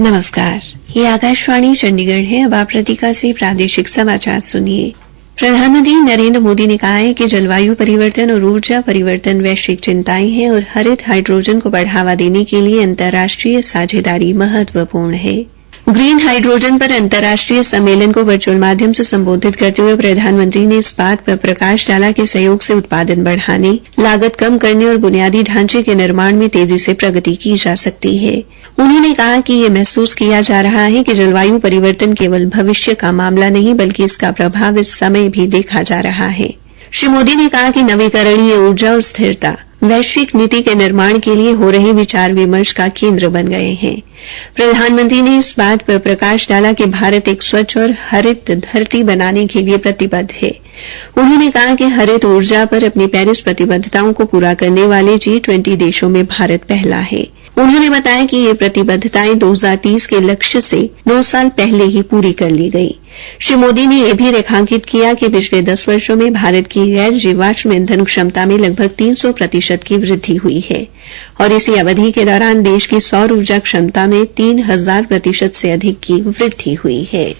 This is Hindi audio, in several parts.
नमस्कार, ये आकाशवाणी चंडीगढ़ है। अब आप रतिका से प्रादेशिक समाचार सुनिए। प्रधानमंत्री नरेंद्र मोदी ने कहा है कि जलवायु परिवर्तन और ऊर्जा परिवर्तन वैश्विक चिंताएं हैं और हरित हाइड्रोजन को बढ़ावा देने के लिए अंतर्राष्ट्रीय साझेदारी महत्वपूर्ण है। ग्रीन हाइड्रोजन पर अंतर्राष्ट्रीय सम्मेलन को वर्चुअल माध्यम से संबोधित करते हुए प्रधानमंत्री ने इस बात पर प्रकाश डाला कि सहयोग से उत्पादन बढ़ाने, लागत कम करने और बुनियादी ढांचे के निर्माण में तेजी से प्रगति की जा सकती है। उन्होंने कहा कि यह महसूस किया जा रहा है कि जलवायु परिवर्तन केवल भविष्य का मामला नहीं बल्कि इसका प्रभाव इस समय भी देखा जा रहा है। श्री मोदी ने कहा कि नवीकरणीय ऊर्जा और स्थिरता वैश्विक नीति के निर्माण के लिए हो रहे विचार विमर्श का केंद्र बन गए हैं। प्रधानमंत्री ने इस बात पर प्रकाश डाला कि भारत एक स्वच्छ और हरित धरती बनाने के लिए प्रतिबद्ध है। उन्होंने कहा कि हरित ऊर्जा पर अपनी पेरिस प्रतिबद्धताओं को पूरा करने वाले G20 देशों में भारत पहला है। उन्होंने बताया कि ये प्रतिबद्धताएं 2030 के लक्ष्य से 9 साल पहले ही पूरी कर ली गई। श्री मोदी ने यह भी रेखांकित किया कि पिछले 10 वर्षों में भारत की गैर जीवाश्म ईंधन क्षमता में लगभग 300% की वृद्धि हुई है और इसी अवधि के दौरान देश की सौर ऊर्जा क्षमता में 3000% से अधिक की वृद्धि हुई है।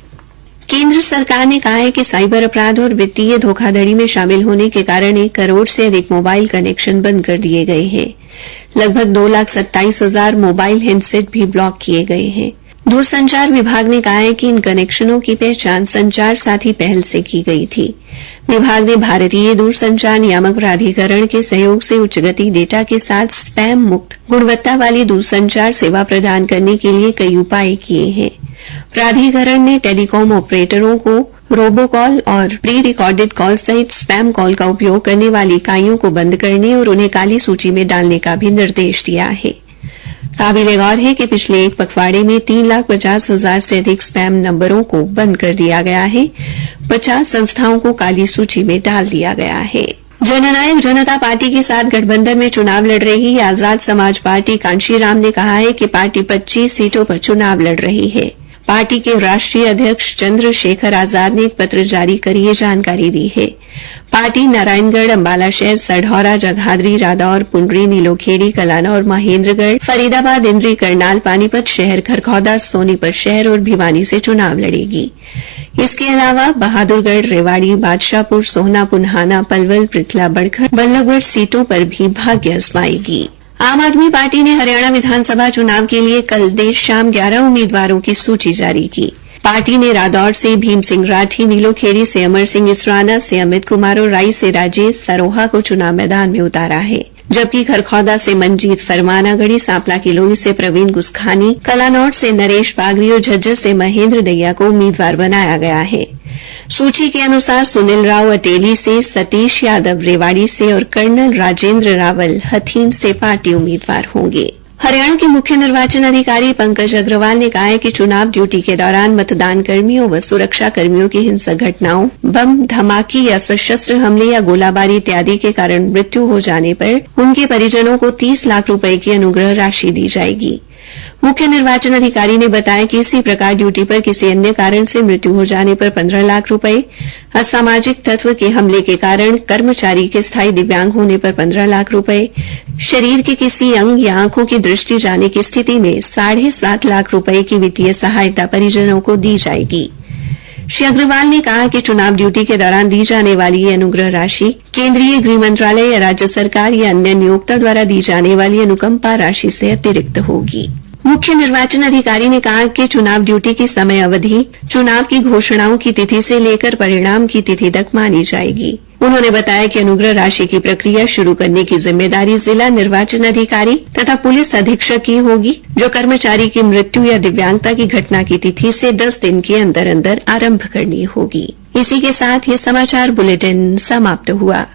केंद्र सरकार ने कहा है कि साइबर अपराध और वित्तीय धोखाधड़ी में शामिल होने के कारण 1 करोड़ से अधिक मोबाइल कनेक्शन बंद कर दिए गए हैं। लगभग 2,27,000 मोबाइल हैंडसेट भी ब्लॉक किए गए हैं। दूरसंचार विभाग ने कहा है कि इन कनेक्शनों की पहचान संचार साथी पहल से की गई थी। विभाग ने भारतीय दूरसंचार नियामक प्राधिकरण के सहयोग से उच्च गति डेटा के साथ स्पैम मुक्त गुणवत्ता वाली दूरसंचार सेवा प्रदान करने के लिए कई उपाय किए हैं। प्राधिकरण ने टेलीकॉम ऑपरेटरों को रोबोकॉल और प्री रिकॉर्डेड कॉल सहित स्पैम कॉल का उपयोग करने वाली इकाइयों को बंद करने और उन्हें काली सूची में डालने का भी निर्देश दिया है। काबिले गौर है कि पिछले एक पखवाड़े में 3,50,000 से अधिक स्पैम नंबरों को बंद कर दिया गया है। 50 संस्थाओं को काली सूची में डाल दिया गया है। जननायक जनता पार्टी के साथ गठबंधन में चुनाव लड़ रही आजाद समाज पार्टी कांशीराम ने कहा है कि पार्टी 25 सीटों पर चुनाव लड़ रही है। पार्टी के राष्ट्रीय अध्यक्ष चंद्रशेखर आजाद ने एक पत्र जारी कर यह जानकारी दी है। पार्टी नारायणगढ़, अंबाला शहर, सढौरा, जगाधरी, रादौर, पुंडरी, नीलोखेड़ी, कलानौर, महेंद्रगढ़, फरीदाबाद, इंद्री, करनाल, पानीपत शहर, खरखौदा, सोनीपत शहर और भिवानी से चुनाव लड़ेगी। इसके अलावा बहादुरगढ़, रेवाड़ी, बादशाहपुर, सोहना, पुन्हाना, पलवल, पृथला, बड़खर, बल्लभगढ़ सीटों पर भी भाग्य आजमाएगी। आम आदमी पार्टी ने हरियाणा विधानसभा चुनाव के लिए कल देर शाम 11 उम्मीदवारों की सूची जारी की। पार्टी ने रादौर से भीम सिंह राठी, नीलोखेड़ी से अमर सिंह इसराना से अमित कुमार और राई से राजेश सरोहा को चुनाव मैदान में उतारा है, जबकि खरखौदा से मंजीत फरमाना, गढ़ी सांपला किलोई से प्रवीण गुस्खानी, कलानौर से नरेश बागरी और झज्जर से महेंद्र दैया को उम्मीदवार बनाया गया है। सूची के अनुसार सुनील राव अटेली से, सतीश यादव रेवाड़ी से और कर्नल राजेंद्र रावल हथीन से पार्टी उम्मीदवार होंगे। हरियाणा के मुख्य निर्वाचन अधिकारी पंकज अग्रवाल ने कहा है कि चुनाव ड्यूटी के दौरान मतदान कर्मियों व सुरक्षा कर्मियों की हिंसक घटनाओं, बम धमाके या सशस्त्र हमले या गोलाबारी इत्यादि के कारण मृत्यु हो जाने पर उनके परिजनों को 30 लाख रुपए की अनुग्रह राशि दी जाएगी। मुख्य निर्वाचन अधिकारी ने बताया कि इसी प्रकार ड्यूटी पर किसी अन्य कारण से मृत्यु हो जाने पर 15 लाख रुपए, असामाजिक तत्व के हमले के कारण कर्मचारी के स्थायी दिव्यांग होने पर 15 लाख रुपए, शरीर के किसी अंग या आंखों की दृष्टि जाने की स्थिति में 7.5 लाख रुपए की वित्तीय सहायता परिजनों को दी जाएगी। श्री अग्रवाल ने कहा कि चुनाव ड्यूटी के दौरान दी जाने वाली ये अनुग्रह राशि केंद्रीय गृह मंत्रालय या राज्य सरकार या अन्य नियोक्ता द्वारा दी जाने वाली अनुकंपा राशि से अतिरिक्त होगी। मुख्य निर्वाचन अधिकारी ने कहा कि चुनाव ड्यूटी की समय अवधि चुनाव की घोषणाओं की तिथि से लेकर परिणाम की तिथि तक मानी जाएगी। उन्होंने बताया कि अनुग्रह राशि की प्रक्रिया शुरू करने की जिम्मेदारी जिला निर्वाचन अधिकारी तथा पुलिस अधीक्षक की होगी, जो कर्मचारी की मृत्यु या दिव्यांगता की घटना की तिथि से 10 दिन के अंदर अंदर आरंभ करनी होगी। इसी के साथ ये समाचार बुलेटिन समाप्त हुआ।